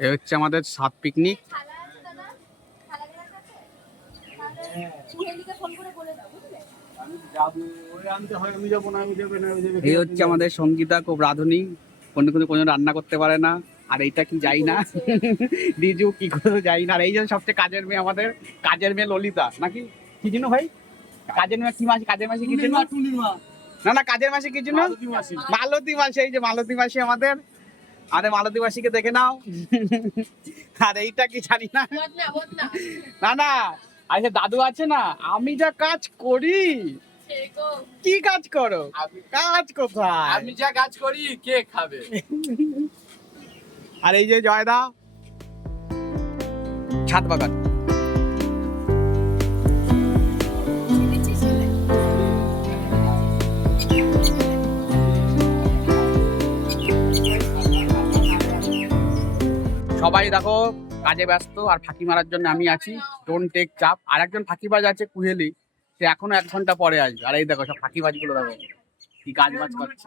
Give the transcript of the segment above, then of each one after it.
এ হচ্ছে আমাদের সাত পিকনিক? এই হচ্ছে আমাদের সঙ্গীতা, খুব রাঁধুনি কোনো কোনো কোনো রান্না করতে পারে না আর এইটা কি যাই না? রিজু কি করে যাই না? আর এই যে সবচেয়ে কাজের মেয়ে আমাদের কাজের মেয়ে ললিতা নাকি? কি জন্য ভাই? কাজের মেয়ে কি মাসি কাজের মাসি কি জন্য? না না কাজের মাসি কি জন্য? মালতী মাসি। এই যে মালতী মাসি আমাদের। আরে মালতী মাসিকে দেখে নাও। আর এইটা কি জানি না। না না আচ্ছা দাদু আছে না আমি যা কাজ করি কি কাজ করো? কাজ কোথায়? আমি যা কাজ করি কে খাবে? আর এই যে জয়দা ছাদ বাগান। সবাই দেখো, কাজে ব্যস্ত আর ফাঁকি মারার জন্য আমি আছি। ডোন্ট টেক চাপ। আর একজন ফাঁকিবাজ আছে কুহেলি। সে এখনও এক ঘণ্টা পরে আসবে। আর এই দেখো সব ফাঁকিবাজগুলো দেখো। কি কাজ বাজ করছে।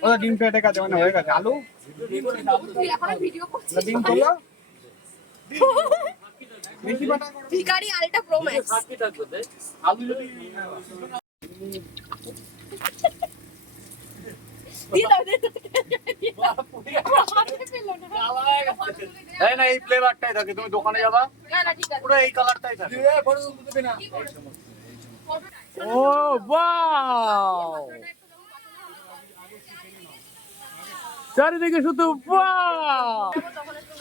ও ডিম পেটে কাছে মানে হয়ে গেছে আলু ডিম করল বেশি বাটা করো। ভিখারি আলটা প্রো ম্যাক্স আলু যদি দিয়ে না। এই ফ্লেভারটাই থাকে তুমি দোকানে যাবা? না না ঠিক আছে পুরো এই কালারটাই থাকে। ও চারিদিকে শুধু বাও তখন একটু-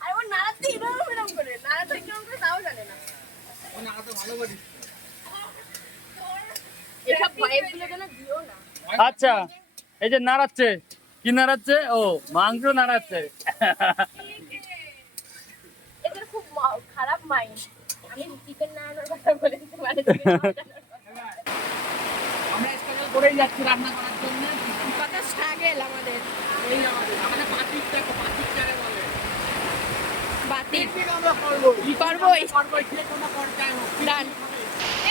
আরে ও নাড়াতে এরকম এরকম করে নাড়াতে কেমন করে তাও জানে না এসব ভাইবগুলো যেন দিও না আচ্ছা এই যে নাড়াচ্ছে কি নাড়াচ্ছে? ও মাংস নাড়াচ্ছে। এদের খুব খারাপ মাইন্ড আমি চিকেন নাড়ানোর কথা। আমরা স্ট্রাগল করেই যাচ্ছি রান্না করার জন্য। কত স্ট্রাগল আমাদের এই আমাদের। আমাদের দেখো বলে। আমরা করব? করবোই। করবোই যে কোনো পর্যায়ে হোক ডান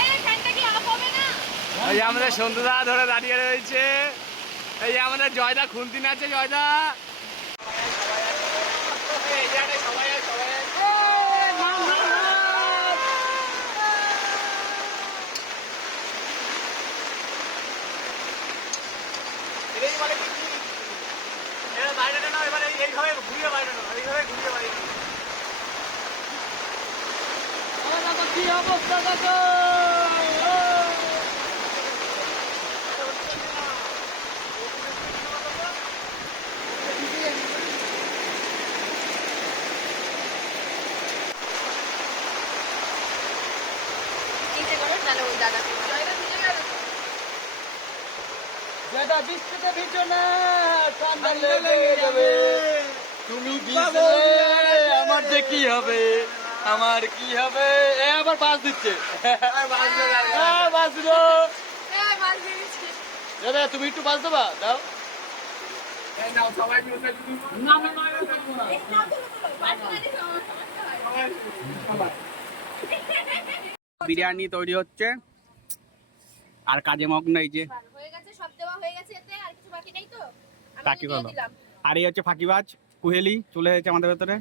এই ফ্যানটা কি অফ হবে না এই আমাদের সন্ধ্যা ধরে দাঁড়িয়ে রয়েছে। এই আমাদের জয়দা খুন্তি আছে জয়দা। কি অবস্থা দেখো নিচে করো তাহলে ওই দাদা বৃষ্টিতে ভিজো না? ঠান্ডা লেগে যাবে। তুমি ভিজলে আমার যে কি হবে? আমার কি হবে? এ আবার বাস দিচ্ছে। দাদা তুমি একটু বাস দেবা? দাও। না না না না। বিরিয়ানি তৈরি হচ্ছে। আর কাজে মগ্ন এই যে। হয়ে গেছে সব দেওয়া হয়ে গেছে এতে আর কিছু বাকি নেই তো? আমি বাকি দিয়ে হলো। দিলাম। আর এই হচ্ছে ফাঁকিবাজ কুহেলি চলে এসেছে আমাদের ভেতরে।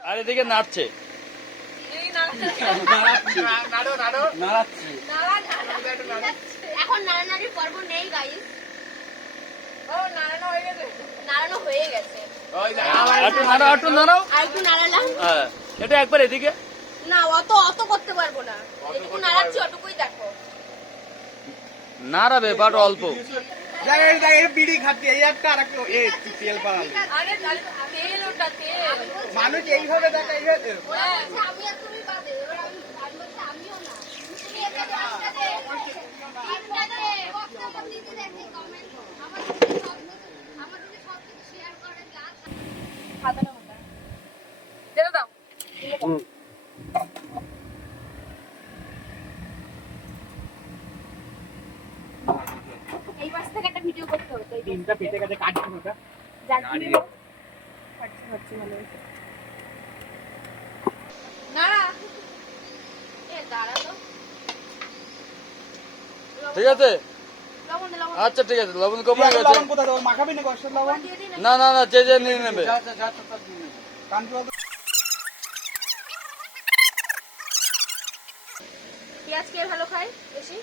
আর এদিকে নাচছে এই নাড়া নাড়ো নাড়ো নাচছে নাড়া নাড়া এখন নাড়ানাড়ির পর্ব নেই গাইস এটা একবার এদিকে। না অত অত করতে পারব না। যেটুকু নাড়াচ্ছি দেখো। নাড়াবে বাট অল্প। মানুষ এইভাবে দেখে এইভাবে আমি আর তুমি বাদে এবার আমি আর বলছি আমিও না তুমি এটা দে একটা দে তিনটা দে বক্তব্য দিতে দেখে কমেন্ট আমার যদি সব আমার যদি সব কিছু শেয়ার করে যা খাতাটা মোটা যেটা দাও এই পাশ থেকে একটা ভিডিও করতে হতো এই তিনটা পেটে গেছে কাটছি ওটা জানি হচ্ছে হচ্ছে ভালো হয়েছে এ দাঁড়া তো। ঠিক আছে। আচ্ছা ঠিক আছে লবণ কমে গেছে। মাখাবি না কষ্ট লবণ? না না না যে যে নিয়ে নেবে? পেঁয়াজ কে ভালো খায় বেশি।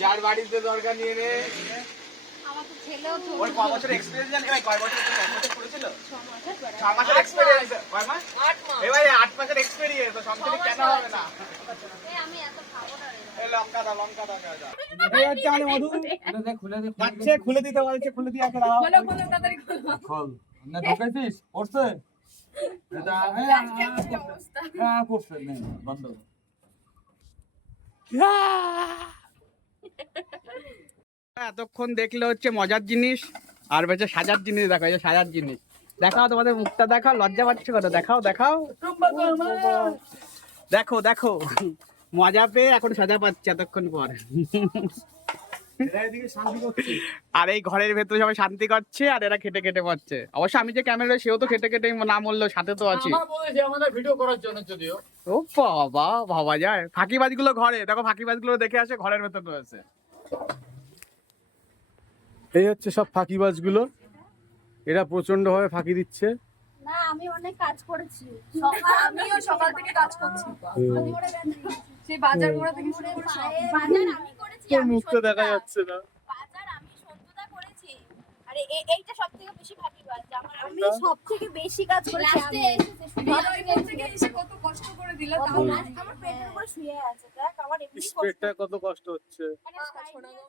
যার বাড়িতে দরকার নিয়ে নে। আমার ছেলেও ওর ক বছর এক্সপিরিয়েন্স জানি? ভাই কয় বছর কয় বছর করেছিল? ছ মাসের পরে। ছ মাসের এক্সপিরিয়েন্স কয় মাস? আট মাস। এই ভাই আট মাসের এক্সপিরিয়েন্স তো সংসারে কেন হবে না? এই আমি এত খাব না রে। লঙ্কা দাও লঙ্কা দাও দাও, দাও। এই হচ্ছে আমাদের মধু। যাচ্ছে খুলে দিতে বলছে খুলে দিয়ে আসে দাও। খোলো, খোলো, তাড়াতাড়ি খোলো। খোল। না ঢুকাইছিস করছে এটা হ্যাঁ করছে নে বন্ধ। এতক্ষণ দেখলে হচ্ছে মজার জিনিস আর হচ্ছে সাজার জিনিস দেখো এই যে সাজার জিনিস। দেখাও তোমাদের মুখটা দেখাও লজ্জা পাচ্ছ কত? দেখাও দেখাও। দেখো দেখো। মজা পেয়ে এখন সাজা পাচ্ছে এতক্ষণ পর। আর এই ঘরের ভেতরে সবাই শান্তি করছে আর এরা খেটে খেটে পাচ্ছে অবশ্য আমি যে ক্যামেরা সেও তো খেটে খেটে না মরলেও সাথে তো আছি। আমার বলেছে ভিডিও করার জন্য যদিও। ও বাবা ভাবা যায়। ফাঁকিবাজগুলো ঘরে দেখো ফাঁকিবাজগুলো দেখে আসে ঘরের ভেতর রয়েছে। এই হচ্ছে সব ফাঁকি ফাঁকিবাজগুলো এরা প্রচণ্ড ভাবে ফাঁকি দিচ্ছে। না আমি অনেক কাজ করেছি। সকাল আমিও সকাল থেকে কাজ করছি। সেই বাজার মোড়া থেকে শুরু করে বাজার আমি করেছি তোর মুখটা দেখা যাচ্ছে না। বাজার আমি সত্যতা করেছি। আরে এইটা সব থেকে বেশি ফাঁকিবাজ আমার আমি সব বেশি কাজ করেছি আমি। ভালো এখান থেকে এসে কত কষ্ট করে দিল তাও আমার পেটের উপর শুয়ে আছে। দেখ আমার এমনি কষ্ট কত কষ্ট হচ্ছে।